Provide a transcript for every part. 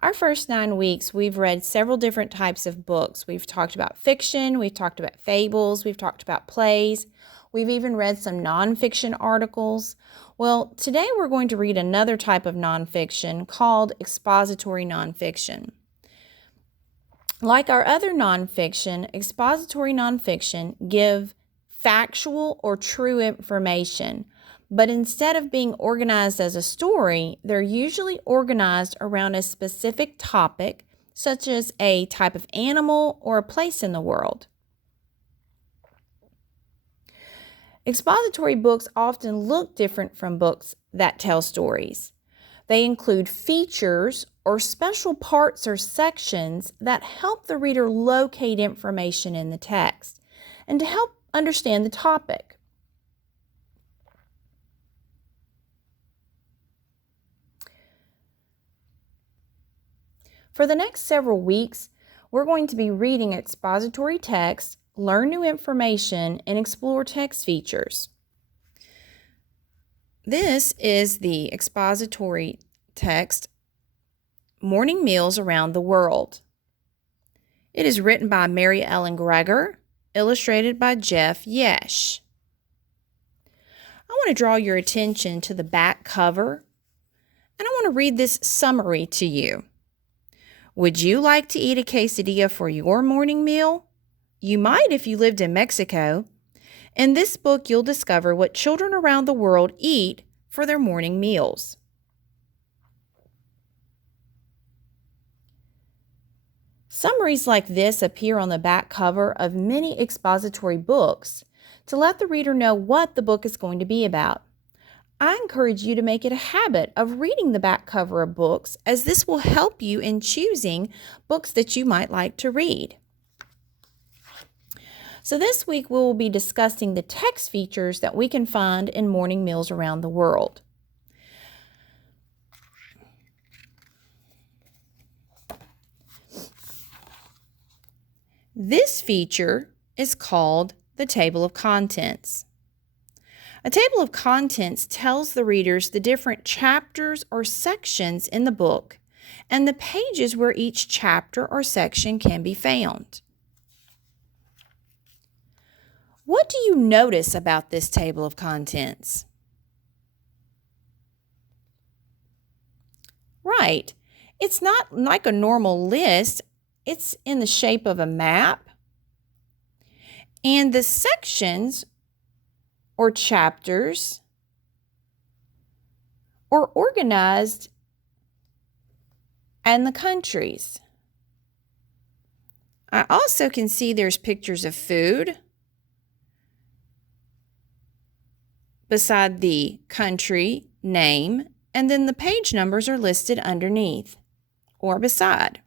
Our first 9 weeks, we've read several different types of books. We've talked about fiction, we've talked about fables, we've talked about plays, we've even read some nonfiction articles. Well, today we're going to read another type of nonfiction called expository nonfiction. Like our other nonfiction, expository nonfiction give factual or true information, but instead of being organized as a story, they're usually organized around a specific topic, such as a type of animal or a place in the world. Expository books often look different from books that tell stories. They include features or special parts or sections that help the reader locate information in the text and to help understand the topic. For the next several weeks, we're going to be reading expository text, learn new information, and explore text features. This is the expository text, Morning Meals Around the World. It is written by Mary Ellen Greger, illustrated by Jeff Yesh. I want to draw your attention to the back cover, and I want to read this summary to you. Would you like to eat a quesadilla for your morning meal? You might if you lived in Mexico. In this book, you'll discover what children around the world eat for their morning meals. Summaries like this appear on the back cover of many expository books to let the reader know what the book is going to be about. I encourage you to make it a habit of reading the back cover of books, as this will help you in choosing books that you might like to read. So this week we will be discussing the text features that we can find in Morning Meals Around the World. This feature is called the Table of Contents. A table of contents tells the readers the different chapters or sections in the book and the pages where each chapter or section can be found. What do you notice about this table of contents? Right, it's not like a normal list. It's in the shape of a map, and the sections or chapters are organized and the countries. I also can see there's pictures of food beside the country name, and then the page numbers are listed underneath or beside.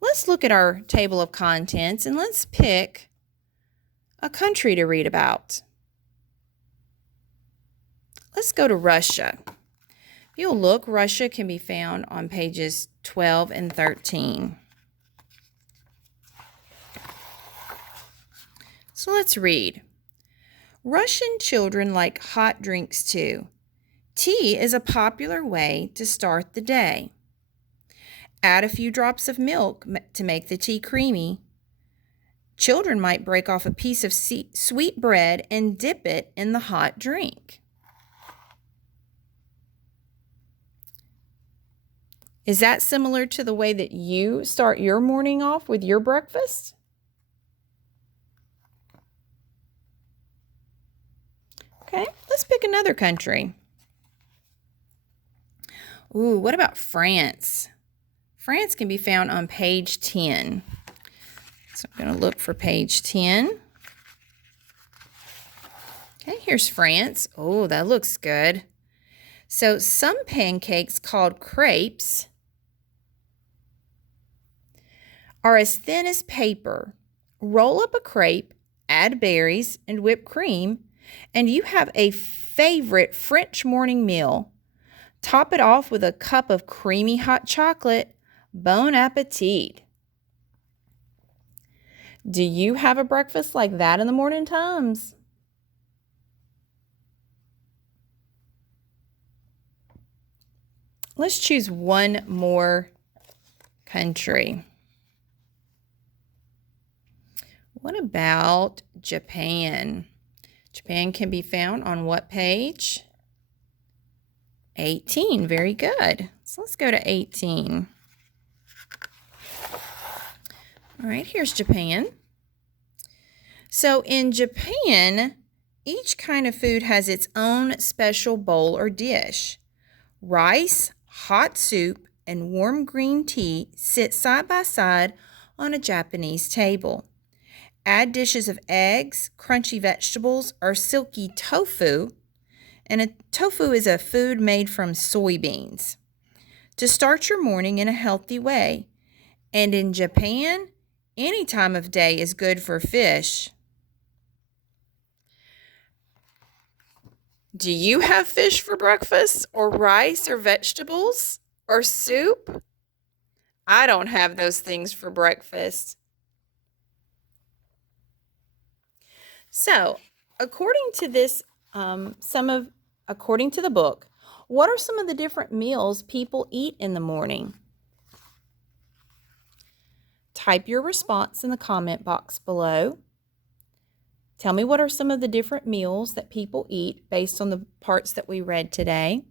Let's look at our table of contents and let's pick a country to read about. Let's go to Russia. If you'll look, Russia can be found on pages 12 and 13. So let's read. Russian children like hot drinks too. Tea is a popular way to start the day. Add a few drops of milk to make the tea creamy. Children might break off a piece of sweet bread and dip it in the hot drink. Is that similar to the way that you start your morning off with your breakfast? Okay, let's pick another country. Ooh, what about France? France can be found on page 10. So I'm going to look for page 10. Okay, here's France. Oh, that looks good. So some pancakes called crepes are as thin as paper. Roll up a crepe, add berries and whipped cream, and you have a favorite French morning meal. Top it off with a cup of creamy hot chocolate. Bon appetit. Do you have a breakfast like that in the morning times? Let's choose one more country. What about Japan? Japan can be found on what page? 18. Very good. So let's go to 18. All right, here's Japan. So in Japan, each kind of food has its own special bowl or dish. Rice, hot soup, and warm green tea sit side by side on a Japanese table. Add dishes of eggs, crunchy vegetables, or silky tofu. And a tofu is a food made from soybeans to start your morning in a healthy way. And in Japan, any time of day is good for fish. Do you have fish for breakfast, or rice, or vegetables, or soup? I don't have those things for breakfast. So, according to this, according to the book, what are some of the different meals people eat in the morning? Type your response in the comment box below. Tell me what are some of the different meals that people eat based on the parts that we read today.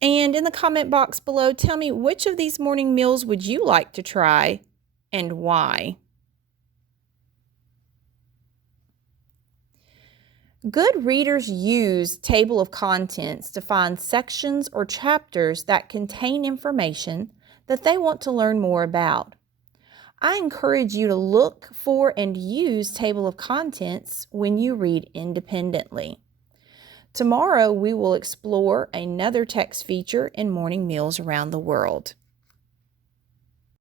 And in the comment box below, tell me which of these morning meals would you like to try and why? Good readers use table of contents to find sections or chapters that contain information that they want to learn more about. I encourage you to look for and use table of contents when you read independently. Tomorrow we will explore another text feature in Morning Meals Around the World.